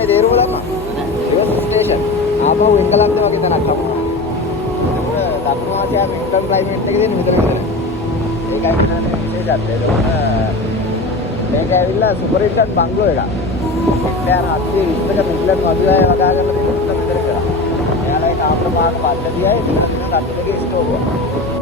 මේ තේරුම දන්නවා. ඒක ස්ටේෂන්. ආපහු එංගලන්තේ වගේ තැනක් තමයි. ඒක දකුණු ආසියාවේ වින්ටර් ක්ලයිමේට් එක දෙන්නේ මෙතන විතර. ඒකයි මෙතන විශේෂත්වය. මේක ඇවිල්ලා සුපර් හිට් බංගලෝ එකක්. ඉන්දියානු අතියේ ඉස්සක මිඩ්ලන් වදුරේ වගා කරලා තියෙන මෙතන කරා. එයාලා ඒක ආප්‍රමාණ පද්ධතියයි දින දින රටේ ස්ටෝක්.